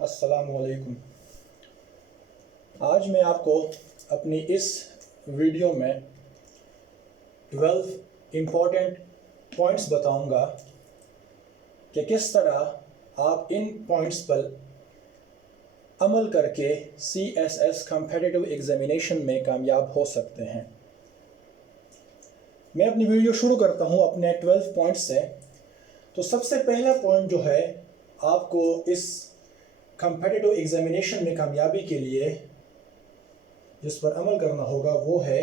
अस्सलामुअलैकुम। आज मैं आपको अपनी इस वीडियो में 12 इम्पॉर्टेंट पॉइंट्स बताऊंगा कि किस तरह आप इन पॉइंट्स पर अमल करके CSS कॉम्पिटिटिव एग्जामिनेशन में कामयाब हो सकते हैं। मैं अपनी वीडियो शुरू करता हूं अपने 12 पॉइंट्स से। तो सबसे पहला पॉइंट जो है, आपको इस कॉम्पिटिटिव एग्जामिनेशन में कामयाबी के लिए जिस पर अमल करना होगा वो है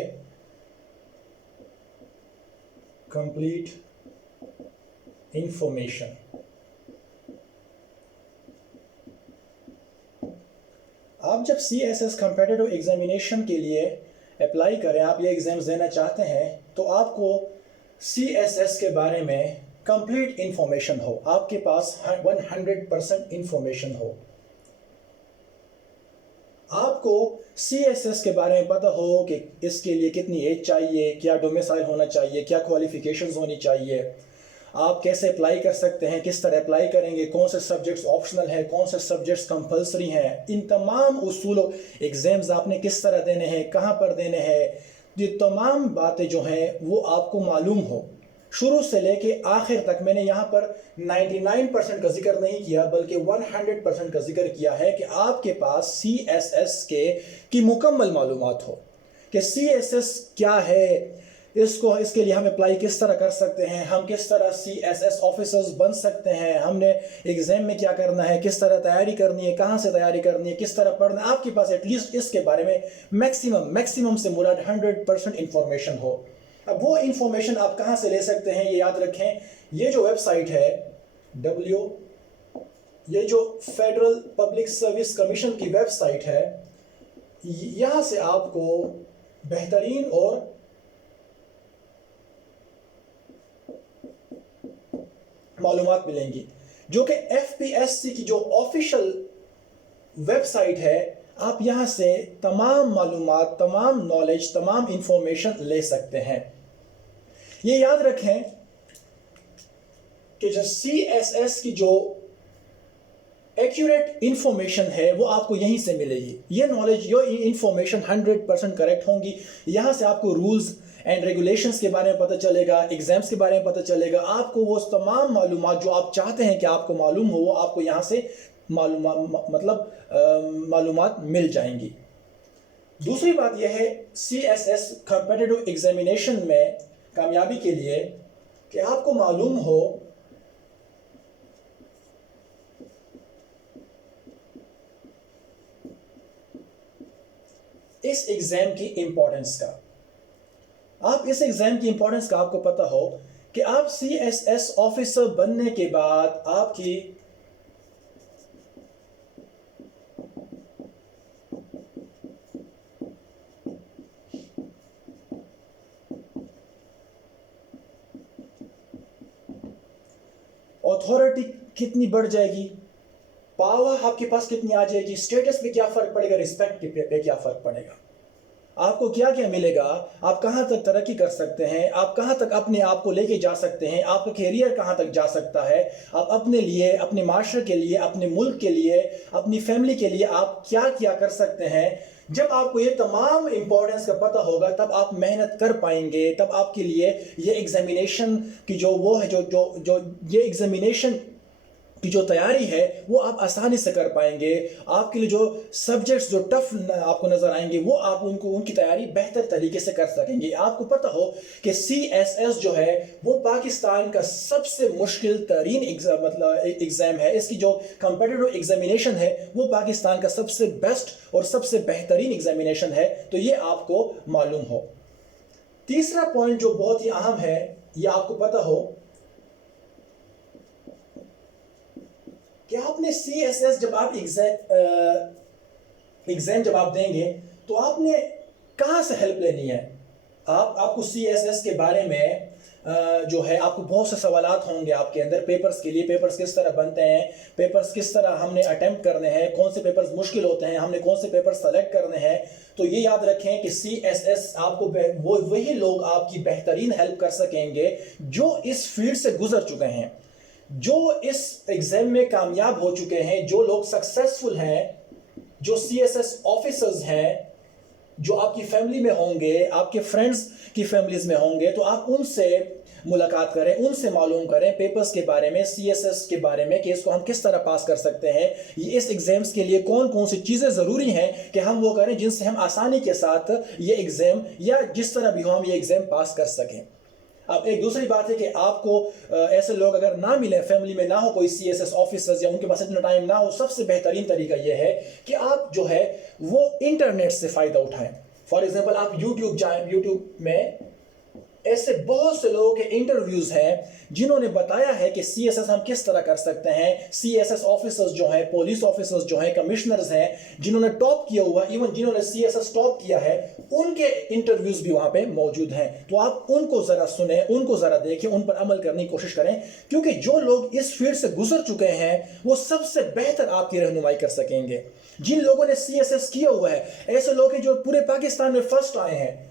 कंप्लीट इंफॉर्मेशन। आप जब CSS कॉम्पिटिटिव एग्जामिनेशन के लिए अप्लाई करें, आप ये एग्जाम्स देना चाहते हैं, तो आपको CSS के बारे में कंप्लीट इंफॉर्मेशन हो, आपके पास 100% इंफॉर्मेशन हो। आपको CSS के बारे में पता हो कि इसके लिए कितनी एज चाहिए, क्या डोमिसाइल होना चाहिए, क्या क्वालिफिकेशंस होनी चाहिए, आप कैसे अप्लाई कर सकते हैं, किस तरह अप्लाई करेंगे, कौन से सब्जेक्ट्स ऑप्शनल हैं, कौन से सब्जेक्ट्स कंपलसरी हैं, इन तमाम उसूलों, एग्जाम्स आपने किस तरह देने हैं, कहाँ पर देने हैं, ये तमाम बातें जो हैं वो आपको मालूम हो। शुरू से लेके आखिर तक मैंने यहाँ पर 99% का जिक्र नहीं किया, बल्कि 100% का जिक्र किया है कि आपके पास CSS की मुकम्मल मालूमात हो कि CSS क्या है, इसके लिए हम अप्लाई किस तरह कर सकते हैं, हम किस तरह CSS ऑफिसर्स बन सकते हैं, हमने एग्जाम में क्या करना है, किस तरह तैयारी करनी है, कहाँ से तैयारी करनी है, किस तरह पढ़ना है। आपके पास एटलीस्ट इसके बारे में मैक्सिमम से मुराद 100% इंफॉर्मेशन हो। अब वो इंफॉर्मेशन आप कहाँ से ले सकते हैं, ये याद रखें। ये जो वेबसाइट है ये जो फेडरल पब्लिक सर्विस कमीशन की वेबसाइट है, यहाँ से आपको बेहतरीन और मालूमात मिलेंगी, जो कि FPSC की जो ऑफिशियल वेबसाइट है। आप यहाँ से तमाम मालूमात, तमाम नॉलेज, तमाम इंफॉर्मेशन ले सकते हैं। ये याद रखें कि जो CSS की जो एक्यूरेट इंफॉर्मेशन है वो आपको यहीं से मिलेगी। ये नॉलेज, ये इंफॉर्मेशन 100% करेक्ट होंगी। यहाँ से आपको रूल्स एंड रेगुलेशंस के बारे में पता चलेगा, एग्जाम्स के बारे में पता चलेगा। आपको वो तमाम मालूमात जो आप चाहते हैं कि आपको मालूम हो, वो आपको यहाँ से मालूमात मिल जाएंगी। दूसरी बात यह है CSS कॉम्पिटिटिव एग्जामिनेशन में कामयाबी के लिए कि आपको मालूम हो इस एग्जाम की इंपॉर्टेंस का। आप इस एग्जाम की इंपॉर्टेंस का आपको पता हो कि आप CSS ऑफिसर बनने के बाद आपकी अथॉरिटी कितनी बढ़ जाएगी, पावर आपके पास कितनी आ जाएगी, स्टेटस पे क्या फर्क पड़ेगा, रिस्पेक्ट पे क्या फर्क पड़ेगा, आपको क्या क्या मिलेगा, आप कहां तक तरक्की कर सकते हैं, आप कहां तक अपने आप को लेके जा सकते हैं, आपका कैरियर कहां तक जा सकता है, आप अपने लिए, अपने माशरे के लिए, अपने मुल्क के लिए, अपनी फैमिली के लिए आप क्या क्या कर सकते हैं। जब आपको ये तमाम इंपॉर्टेंस का पता होगा, तब आप मेहनत कर पाएंगे, तब आपके लिए ये एग्जामिनेशन की जो वो है जो ये एग्जामिनेशन की जो तैयारी है वो आप आसानी से कर पाएंगे। आपके लिए जो सब्जेक्ट्स जो टफ आपको नजर आएंगे वो आप उनकी तैयारी बेहतर तरीके से कर सकेंगे। आपको पता हो कि CSS जो है वो पाकिस्तान का सबसे मुश्किल तरीन एग्जाम है। इसकी जो कॉम्पिटिटिव एग्जामिनेशन है वो पाकिस्तान का सबसे बेस्ट और सबसे बेहतरीन एग्जामिनेशन है, तो ये आपको मालूम हो। तीसरा पॉइंट जो बहुत ही अहम है, ये आपको पता हो कि आपने CSS जब आप एग्जाम जब आप देंगे तो आपने कहाँ से हेल्प लेनी है। आपको CSS के बारे में जो है आपको बहुत से सवालात होंगे आपके अंदर। पेपर्स के लिए, पेपर्स किस तरह बनते हैं, पेपर्स किस तरह हमने अटेम्प्ट करने हैं, कौन से पेपर्स मुश्किल होते हैं, हमने कौन से पेपर सेलेक्ट करने हैं। तो ये याद रखें कि CSS आपको वही लोग आपकी बेहतरीन हेल्प कर सकेंगे जो इस फील्ड से गुजर चुके हैं। जो इस एग्जाम में कामयाब हो चुके हैं, जो लोग सक्सेसफुल हैं, जो सीएसएस ऑफिसर्स हैं, जो आपकी फैमिली में होंगे, आपके फ्रेंड्स की फैमिलीज में होंगे, तो आप उनसे मुलाकात करें, उनसे मालूम करें पेपर्स के बारे में, सीएसएस के बारे में कि इसको हम किस तरह पास कर सकते हैं, ये इस एग्जाम्स के लिए कौन कौन सी चीज़ें ज़रूरी हैं कि हम वो करें जिनसे हम आसानी के साथ ये एग्ज़ाम या जिस तरह भी हो हम ये एग्ज़ाम पास कर सकें। अब एक दूसरी बात है कि आपको ऐसे लोग अगर ना मिले, फैमिली में ना हो कोई सीएसएस ऑफिसर्स या उनके पास इतना टाइम ना हो, सबसे बेहतरीन तरीका यह है कि आप जो है वो इंटरनेट से फ़ायदा उठाएं। फॉर एग्जांपल आप यूट्यूब जाएं, यूट्यूब में ऐसे बहुत से लोगों के इंटरव्यूज हैं जिन्होंने बताया है कि सीएसएस हम किस तरह कर सकते हैं। सीएसएस ऑफिसर्स जो हैं, पुलिस ऑफिसर्स जो हैं, कमिश्नर्स हैं, जिन्होंने टॉप किया हुआ, इवन जिन्होंने सीएसएस टॉप किया है, उनके इंटरव्यूज भी वहां पे मौजूद हैं। तो आप उनको जरा सुने, उनको जरा देखें, उन पर अमल करने की कोशिश करें, क्योंकि जो लोग इस फील्ड से गुजर चुके हैं वो सबसे बेहतर आपकी रहनुमाई कर सकेंगे। जिन लोगों ने सीएसएस किया हुआ है, ऐसे लोग हैं जो पूरे पाकिस्तान में फर्स्ट आए हैं।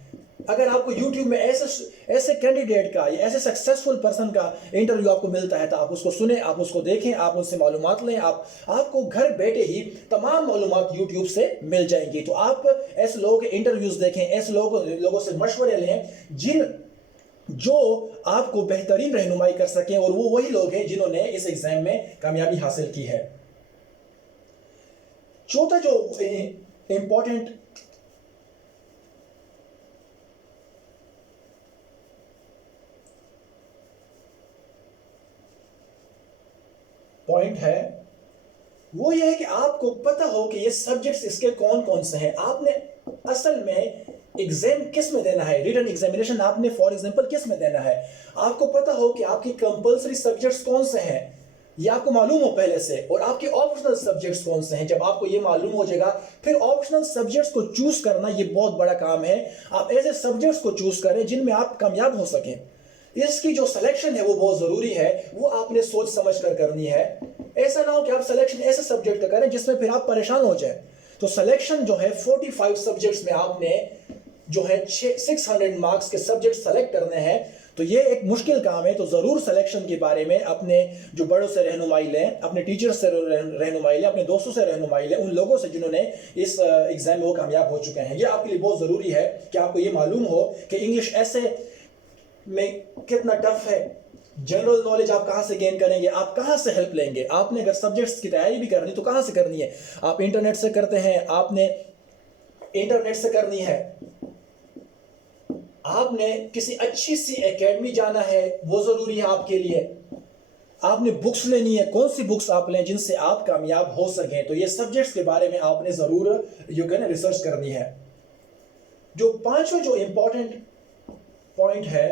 अगर आपको YouTube में ऐसे कैंडिडेट का या ऐसे सक्सेसफुल पर्सन का इंटरव्यू आपको मिलता है तो आप उसको सुने, आप उसको देखें, आप उससे मालूमात लें। आपको घर बैठे ही तमाम मालूमात YouTube से मिल जाएंगी। तो आप ऐसे लोगों के इंटरव्यूज देखें, ऐसे लोगों से मशवरे लें जो आपको बेहतरीन रहनुमाई कर सकें, और वो वही लोग हैं जिन्होंने इस एग्जाम में कामयाबी हासिल की है। चौथा जो इंपॉर्टेंट पॉइंट है वो ये है कि आपको पता हो कि ये सब्जेक्ट्स इसके कौन कौन से हैं। आपने असल में एग्जाम किस में देना है, रिटन एग्जामिनेशन आपने फॉर एग्जांपल किस में देना है। आपको पता हो कि आपकी कंपलसरी सब्जेक्ट्स कौन से हैं, ये आपको मालूम हो पहले से, और आपके ऑप्शनल सब्जेक्ट्स कौन से हैं। जब आपको ये मालूम हो जाएगा, फिर ऑप्शनल सब्जेक्ट्स को चूज करना ये बहुत बड़ा काम है। आप ऐसे सब्जेक्ट्स को चूज करें जिनमें आप कामयाब हो सकें। इसकी जो सिलेक्शन है वो बहुत जरूरी है, वो आपने सोच समझ कर करनी है। ऐसा ना हो कि आप सिलेक्शन ऐसे सब्जेक्ट का करें जिसमें फिर आप परेशान हो जाए। तो सिलेक्शन जो है 45 सब्जेक्ट्स में आपने जो है 600 मार्क्स के सब्जेक्ट सेलेक्ट करने हैं। तो ये एक मुश्किल काम है। तो जरूर सिलेक्शन के बारे में अपने जो बड़ों से रहनुमाई लें, अपने टीचर्स से रहनुमाई लें, अपने दोस्तों से रहनुमाई लें, उन लोगों से जिन्होंने इस एग्जाम में वो कामयाब हो चुके हैं। ये आपके लिए बहुत जरूरी है कि आपको ये मालूम हो कि इंग्लिश ऐसे में कितना टफ है। जनरल नॉलेज आप कहां से गेन करेंगे, आप कहां से हेल्प लेंगे। आपने अगर सब्जेक्ट्स की तैयारी भी करनी तो कहां से करनी है। आप इंटरनेट से करते हैं, आपने इंटरनेट से करनी है, आपने किसी अच्छी सी एकेडमी जाना है, वो जरूरी है आपके लिए। आपने बुक्स लेनी है, कौन सी बुक्स आप लें जिनसे आप कामयाब हो सकें। तो ये सब्जेक्ट्स के बारे में आपने जरूर रिसर्च करनी है। जो पांचवा जो इंपॉर्टेंट पॉइंट है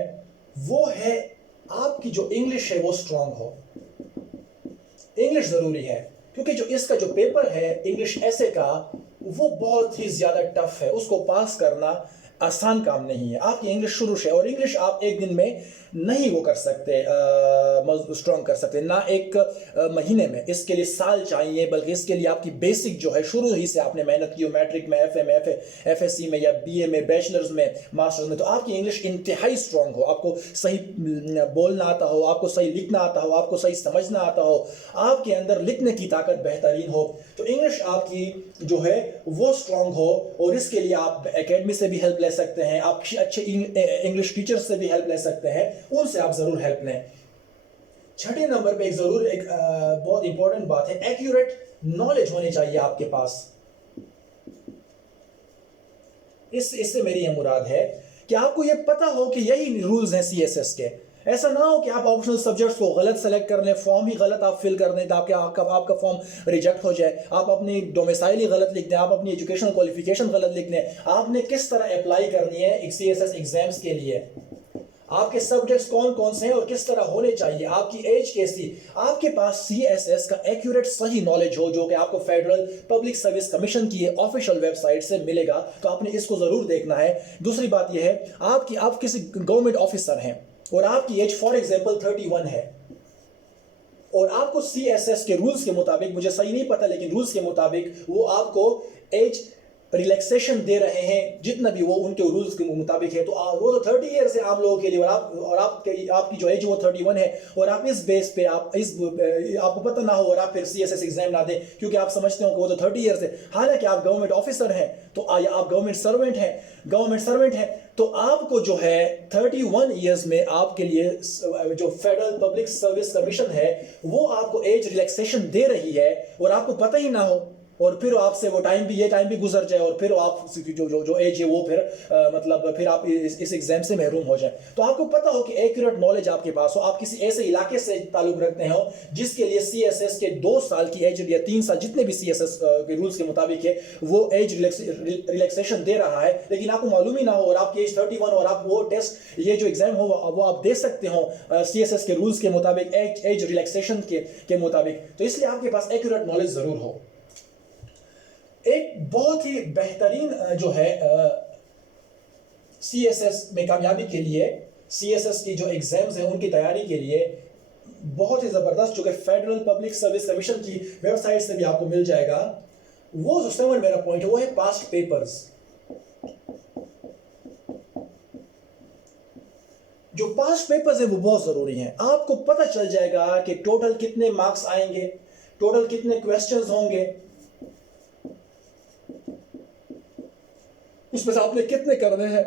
वो है आपकी जो इंग्लिश है वो स्ट्रांग हो। इंग्लिश जरूरी है, क्योंकि जो इसका जो पेपर है इंग्लिश ऐसे का वो बहुत ही ज्यादा टफ है। उसको पास करना आसान काम नहीं है। आपकी इंग्लिश शुरू से, और इंग्लिश आप एक दिन में नहीं वो कर सकते, स्ट्रॉन्ग कर सकते ना एक महीने में। इसके लिए साल चाहिए, बल्कि इसके लिए आपकी बेसिक जो है शुरू ही से आपने मेहनत की हो, मैट्रिक में, एफए में, एफएससी में, या बीए में, बैचलर्स में, मास्टर्स में, तो आपकी इंग्लिश इंतहाई स्ट्रॉन्ग हो। आपको सही बोलना आता हो, आपको सही लिखना आता हो, आपको सही समझना आता हो, आपके अंदर लिखने की ताकत बेहतरीन हो, तो इंग्लिश आपकी जो है वो स्ट्रॉन्ग हो। और इसके लिए आप एकेडमी से भी हेल्प ले सकते हैं, आप अच्छे इंग्लिश टीचर से भी हेल्प ले सकते हैं, उनसे आप जरूर हेल्प लें। छठे नंबर पे एक बहुत इंपॉर्टेंट बात है, एक्यूरेट नॉलेज होनी चाहिए आपके पास। इससे मेरी यह मुराद है कि आपको यह पता हो कि यही रूल्स हैं सीएसएस के। ऐसा ना हो कि आप ऑप्शनल सब्जेक्ट्स को गलत सेलेक्ट कर लें, फॉर्म ही गलत आप फिल कर दें तो आपका फॉर्म रिजेक्ट हो जाए, आप अपनी डोमिसाइल ही गलत लिख दें, आप अपनी एजुकेशनल क्वालिफिकेशन गलत लिख दें। आपने किस तरह अप्लाई करनी है सीएसएस एग्जाम्स के लिए, आपके सब्जेक्ट्स कौन कौन से हैं और किस तरह होने चाहिए, आपकी एज कैसी, आपके पास सीएसएस का एक्यूरेट सही नॉलेज हो, जो कि आपको फेडरल पब्लिक सर्विस कमीशन की ऑफिशियल वेबसाइट से मिलेगा। तो आपने इसको जरूर देखना है। दूसरी बात यह है, आप किसी गवर्नमेंट ऑफिसर हैं और आपकी एज फॉर एग्जांपल 31 है, और आपको सीएसएस के रूल्स के मुताबिक, मुझे सही नहीं पता लेकिन रूल्स के मुताबिक वो आपको एज रिलैक्सेशन दे रहे हैं जितना भी वो उनके रूल्स के मुताबिक है, तो वो तो 30 ईयर से आम लोगों के लिए, और आपकी जो एज वो 31 है, और आप इस बेस पे आपको पता ना हो और आप फिर CSS एग्जाम ना दें क्योंकि आप समझते हो कि वो तो 30 ईयर से, हालांकि आप गवर्नमेंट ऑफिसर हैं, तो आप गवर्नमेंट सर्वेंट हैं, तो आपको जो है 31 ईयर्स में आपके लिए जो फेडरल पब्लिक सर्विस कमीशन है वो आपको एज रिलैक्सेशन दे रही है, और आपको पता ही ना हो, और फिर आपसे वो ये टाइम भी गुजर जाए, और फिर आप जो एज है वो फिर मतलब फिर आप इस एग्जाम से महरूम हो जाए। तो आपको पता हो कि एक्यूरेट नॉलेज आपके पास हो, आप किसी ऐसे इलाके से ताल्लुक रखते हो जिसके लिए CSS के 2 साल की एज या 3 साल जितने भी CSS के रूल्स के मुताबिक है वो एज रिलैक्सेशन दे रहा है, लेकिन आपको मालूम ही ना हो और आपकी एज 31 और आप वो टेस्ट ये जो एग्जाम हो वो आप दे सकते हो CSS के रूल्स के मुताबिक, एज रिलैक्सेशन के मुताबिक, तो इसलिए आपके पास एक्यूरेट नॉलेज जरूर हो। एक बहुत ही बेहतरीन जो है CSS में कामयाबी के लिए, CSS की जो एग्जाम्स हैं उनकी तैयारी के लिए बहुत ही ज़बरदस्त, जो कि फेडरल पब्लिक सर्विस कमीशन की वेबसाइट से भी आपको मिल जाएगा, वो जो 7 मेरा पॉइंट है वो है पास्ट पेपर्स। जो पास्ट पेपर्स है वो बहुत ज़रूरी हैं, आपको पता चल जाएगा कि टोटल कितने मार्क्स आएंगे, टोटल कितने क्वेश्चंस होंगे, उसमें से आपने कितने करने हैं।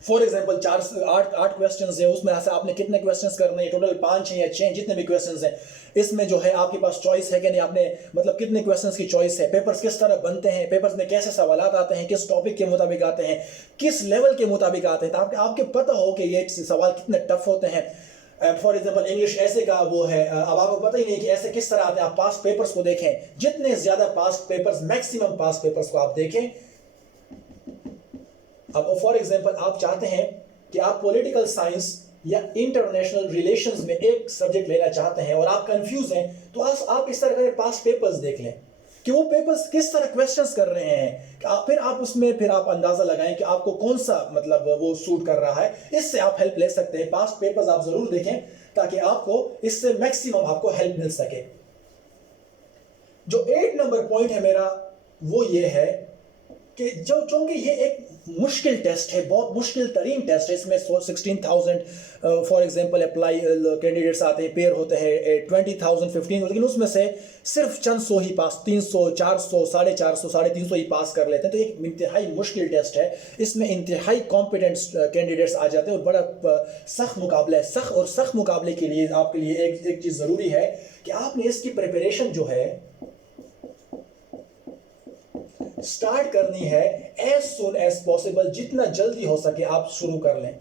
फॉर एग्जाम्पल 8 क्वेश्चंस है, उसमें से आपने कितने क्वेश्चंस करने हैं, टोटल 5 हैं या 6 जितने भी क्वेश्चंस हैं, इसमें जो है आपके पास चॉइस है कि नहीं, आपने मतलब कितने क्वेश्चंस की चॉइस है, पेपर्स किस तरह बनते हैं, पेपर्स में कैसे सवालात आते हैं, किस टॉपिक के मुताबिक आते हैं, किस लेवल के मुताबिक आते हैं, तो आपके पता हो कि ये सवाल कितने टफ होते हैं। फॉर एग्जाम्पल इंग्लिश ऐसे का वो है, अब आपको पता ही नहीं कि ऐसे किस तरह आते हैं, आप पास्ट पेपर्स को देखें, जितने ज्यादा past papers, maximum past papers को आप देखें। अब फॉर एग्जांपल आप चाहते हैं कि आप पॉलिटिकल साइंस या इंटरनेशनल रिलेशंस में एक सब्जेक्ट लेना चाहते हैं और आप कंफ्यूज हैं, तो आप इस तरह के पास्ट पेपर्स देख लें कि वो पेपर्स किस तरह क्वेश्चंस कर रहे हैं, फिर आप उसमें फिर आप अंदाजा लगाएं कि आपको कौन सा मतलब वो सूट कर रहा है, इससे आप हेल्प ले सकते हैं। पास्ट पेपर्स आप जरूर देखें ताकि आपको इससे मैक्सिमम आपको हेल्प मिल सके। जो 8 नंबर पॉइंट है मेरा वो ये है कि चूंकि ये एक मुश्किल टेस्ट है, बहुत मुश्किल तरीन टेस्ट है, इसमें 16,000 फॉर एग्जांपल अप्लाई कैंडिडेट्स आते हैं, पेयर होते हैं 20,000 15, लेकिन उसमें से सिर्फ चंद 100 ही पास, 300 400 450 350 ही पास कर लेते हैं, तो एक इंतहाई मुश्किल टेस्ट है, इसमें इंतहाई कॉम्पिटेंट कैंडिडेट्स आ जाते हैं और बड़ा सख्त मुकाबला है। सख्त मुकाबले के लिए आपके लिए एक चीज़ ज़रूरी है कि आपने इसकी प्रिपरेशन जो है स्टार्ट करनी है एज सुन एज पॉसिबल, जितना जल्दी हो सके आप शुरू कर लें।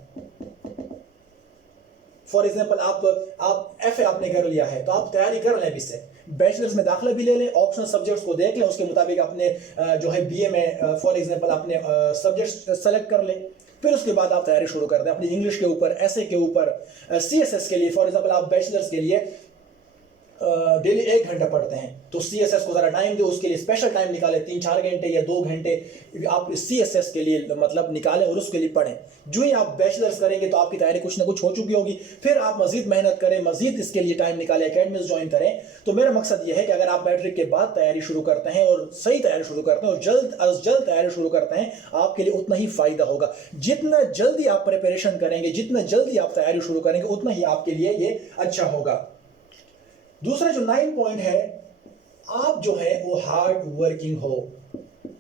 फॉर एग्जाम्पल आप FA आपने कर लिया है तो आप तैयारी कर लें, इससे बैचलर्स में दाखिला भी ले लें, ऑप्शनल सब्जेक्ट्स को देख लें, उसके मुताबिक अपने जो है BA में फॉर एग्जाम्पल अपने सब्जेक्ट सेलेक्ट कर लें, फिर उसके बाद आप तैयारी शुरू कर दें अपनी इंग्लिश के ऊपर, ऐसे के ऊपर। CSS के लिए फॉर एग्जाम्पल आप बैचलर्स के लिए डेली 1 घंटा पढ़ते हैं तो CSS को ज़रा टाइम दो, उसके लिए स्पेशल टाइम निकालें, 3-4 घंटे या 2 घंटे आप CSS के लिए मतलब निकालें और उसके लिए पढ़ें। जो ही आप बैचलर्स करेंगे तो आपकी तैयारी कुछ ना कुछ हो चुकी होगी, फिर आप मजीद मेहनत करें, मजीद इसके लिए टाइम निकालें, एकेडमीज ज्वाइन करें। तो मेरा मकसद यह है कि अगर आप मैट्रिक के बाद तैयारी शुरू करते हैं और सही तैयारी शुरू करते हैं और जल्द अज जल्द तैयारी शुरू करते हैं, आपके लिए उतना ही फ़ायदा होगा। जितना जल्दी आप प्रिपरेशन करेंगे, जितना जल्दी आप तैयारी शुरू करेंगे, उतना ही आपके लिए ये अच्छा होगा। दूसरा जो 9 पॉइंट है, आप जो है वो हार्ड वर्किंग हो,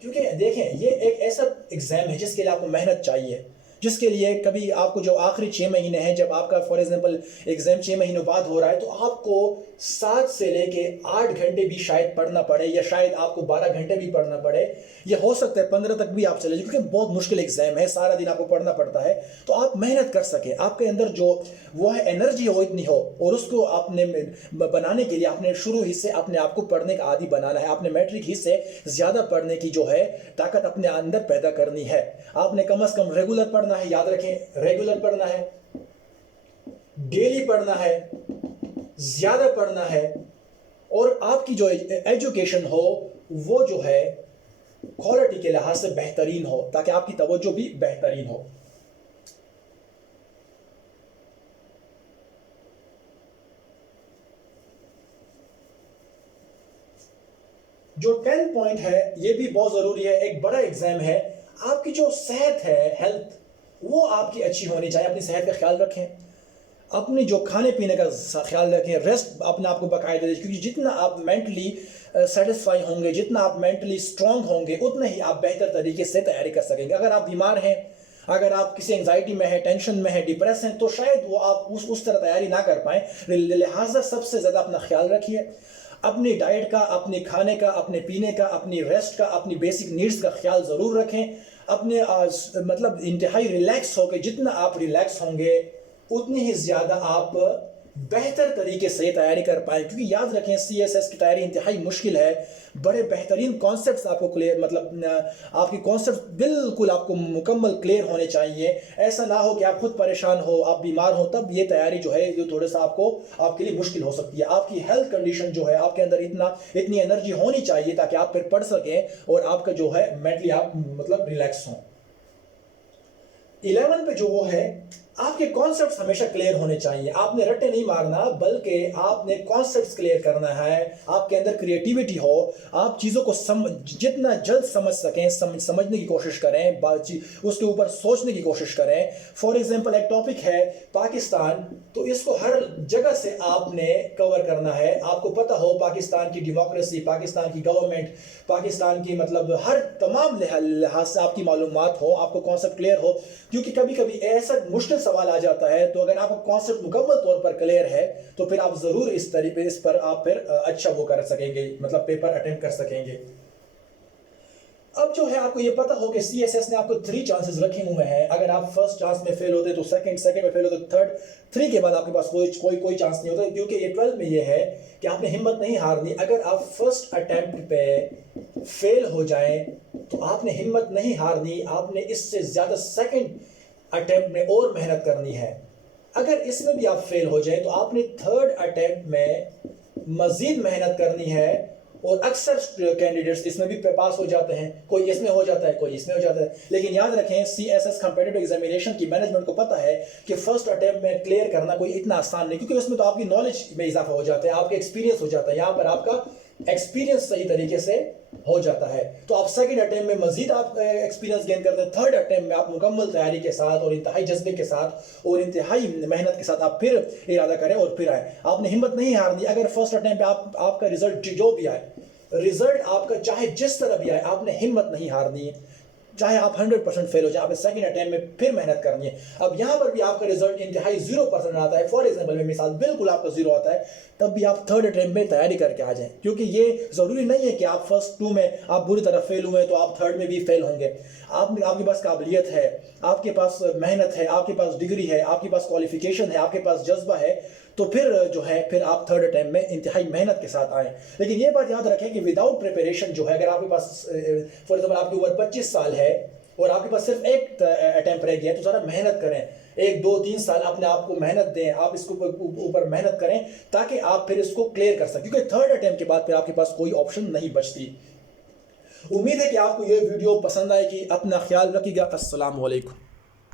क्योंकि देखें ये एक ऐसा एग्जाम है जिसके लिए आपको मेहनत चाहिए, जिसके लिए कभी आपको जो आखिरी 6 महीने हैं, जब आपका फॉर एग्जांपल एग्जाम 6 महीनों बाद हो रहा है, तो आपको 7 से लेके 8 घंटे भी शायद पढ़ना पड़े, या शायद आपको 12 घंटे भी पढ़ना पड़े, या हो सकता है 15 तक भी आप चले जाए, क्योंकि बहुत मुश्किल एग्जाम है, सारा दिन आपको पढ़ना पड़ता है। तो आप मेहनत कर सके, आपके अंदर जो वो है एनर्जी हो इतनी हो, और उसको आपने बनाने के लिए आपने शुरू ही से अपने आप को पढ़ने का आदी बनाना है। आपने मैट्रिक ही से ज़्यादा पढ़ने की जो है ताकत अपने अंदर पैदा करनी है। आपने कम से कम रेगुलर पढ़ना है, याद रखें रेगुलर पढ़ना है, डेली पढ़ना है, ज़्यादा पढ़ना है, और आपकी जो एजुकेशन हो वो जो है क्वालिटी के लिहाज से बेहतरीन हो, ताकि आपकी तवज्जो भी बेहतरीन हो। जो 10 पॉइंट है ये भी बहुत ज़रूरी है, एक बड़ा एग्जाम है। आपकी जो सेहत है, हेल्थ, वो आपकी अच्छी होनी चाहिए। अपनी सेहत का ख्याल रखें, अपनी जो खाने पीने का ख्याल रखें, रेस्ट अपने आप को बाकायदा दें, क्योंकि जितना आप मेंटली सेटिस्फाई होंगे, जितना आप मेंटली स्ट्रांग होंगे, उतना ही आप बेहतर तरीके से तैयारी कर सकेंगे। अगर आप बीमार हैं, अगर आप किसी एंजाइटी में है, टेंशन में है, डिप्रेस हैं, तो शायद वो आप उस तरह तैयारी ना कर पाएँ। लिहाजा सबसे ज़्यादा अपना ख्याल रखिए, अपनी डाइट का, अपने खाने का, अपने पीने का, अपनी रेस्ट का, अपनी बेसिक नीड्स का ख्याल ज़रूर रखें। अपने मतलब इंतहाई रिलैक्स होकर, जितना आप रिलैक्स होंगे उतनी ही ज़्यादा आप बेहतर तरीके से तैयारी कर पाएँ। क्योंकि याद रखें, CSS की तैयारी इंतहाई मुश्किल है। बड़े बेहतरीन कॉन्सेप्ट्स आपको क्लियर, मतलब आपकी कॉन्सेप्ट बिल्कुल आपको मुकम्मल क्लियर होने चाहिए। ऐसा ना हो कि आप खुद परेशान हो, आप बीमार हो, तब ये तैयारी जो है जो थोड़ा सा आपके लिए मुश्किल हो सकती है। आपकी हेल्थ कंडीशन जो है, आपके अंदर इतनी एनर्जी होनी चाहिए ताकि आप फिर पढ़ सकें और आपका जो है मेंटली आप मतलब रिलैक्स हों। 11 पे जो वो है, आपके कॉन्सेप्ट्स हमेशा क्लियर होने चाहिए। आपने रट्टे नहीं मारना, बल्कि आपने कॉन्सेप्ट्स क्लियर करना है। आपके अंदर क्रिएटिविटी हो, आप चीज़ों को जितना जल्द समझ सकें, समझने की कोशिश करें, उसके ऊपर सोचने की कोशिश करें। फॉर एग्जांपल, एक टॉपिक है पाकिस्तान, तो इसको हर जगह से आपने कवर करना है। आपको पता हो पाकिस्तान की डेमोक्रेसी, पाकिस्तान की गवर्नमेंट, पाकिस्तान की मतलब हर तमाम लिहाज से आपकी मालूमात हो, आपको कॉन्सेप्ट क्लियर हो। क्योंकि कभी कभी ऐसा मुश्किल सवाल आ जाता है, तो अगर आपका कॉन्सेप्ट मुकम्मल तौर पर क्लियर है तो फिर आप ज़रूर इस पर आप फिर अच्छा वो कर सकेंगे, मतलब पेपर अटेम्प्ट कर सकेंगे। अब जो है आपको ये पता हो कि CSS ने आपको 3 चांसेस रखे हुए हैं। अगर आप फर्स्ट चांस में फेल होते तो सेकंड में फेल होते तो थर्ड, 3 के बाद आपके पास कोई चांस नहीं होता। क्योंकि ये 12 में ये है कि आपने हिम्मत नहीं हारनी। अगर आप फर्स्ट अटेम्प्ट पे फेल हो जाएं तो आपने हिम्मत नहीं हारनी, आपने इससे ज़्यादा सेकंड अटेम्प्ट में और मेहनत करनी है। अगर इसमें भी आप फेल हो जाए तो आपने थर्ड अटेम्प्ट में मज़ीद मेहनत करनी है। और अक्सर कैंडिडेट्स इसमें भी पास हो जाते हैं, कोई इसमें हो जाता है, कोई इसमें हो जाता है। लेकिन याद रखें, CSS कॉम्पिटिटिव एग्जामिनेशन की मैनेजमेंट को पता है कि फर्स्ट अटेम्प्ट में क्लियर करना कोई इतना आसान नहीं, क्योंकि उसमें तो आपकी नॉलेज में इजाफा हो जाता है, आपका एक्सपीरियंस हो जाता है। यहाँ पर आपका एक्सपीरियंस सही तरीके से हो जाता है। तो आप सेकंड अटेम्प्ट में मजीद आप एक्सपीरियंस गेन करते हैं। थर्ड अटेम्प्ट में आप मुकम्मल तैयारी के साथ और इंतहाई जज्बे के साथ और इंतहाई मेहनत के साथ आप फिर इरादा करें और फिर आए। आपने हिम्मत नहीं हारनी। अगर फर्स्ट अटेम्प्ट पे आपका रिजल्ट जो भी आए, रिजल्ट आपका चाहे जिस तरह भी आए, आपने हिम्मत नहीं हारनी है। चाहे आप 100% फेल हो जाए, आपने सेकंड अटेम्प्ट में फिर मेहनत करनी है। अब यहाँ पर भी आपका रिजल्ट इंतहाई 0% आता है, फॉर एग्जाम्पल में मिसाल बिल्कुल आपका 0 आता है, तब भी आप थर्ड अटेम्प्ट में तैयारी करके आ जाएं। क्योंकि ये ज़रूरी नहीं है कि आप फर्स्ट 2 में आप बुरी तरह फेल हुए तो आप थर्ड में भी फेल होंगे। आपके पास काबिलियत है, आपके पास मेहनत है, आपके पास डिग्री है, आपके पास क्वालिफिकेशन है, आपके पास जज्बा है, तो फिर जो है फिर आप थर्ड अटेम्प्ट में इंतहाई मेहनत के साथ आएँ। लेकिन ये बात याद रखें कि विदाउट प्रिपरेशन जो है, अगर आपके पास फॉर एग्जाम्पल आपकी उम्र 25 साल है और आपके पास सिर्फ एक अटेम्प्ट रह गया, तो ज़रा मेहनत करें। 1, 2, 3 साल अपने आप को मेहनत दें, आप इसको ऊपर मेहनत करें ताकि आप फिर इसको क्लियर कर सकें। क्योंकि थर्ड अटेम्प्ट के बाद फिर आपके पास कोई ऑप्शन नहीं बचती। उम्मीद है कि आपको ये वीडियो पसंद आएगी। अपना ख्याल रखिएगा। अस्सलाम वालेकुम।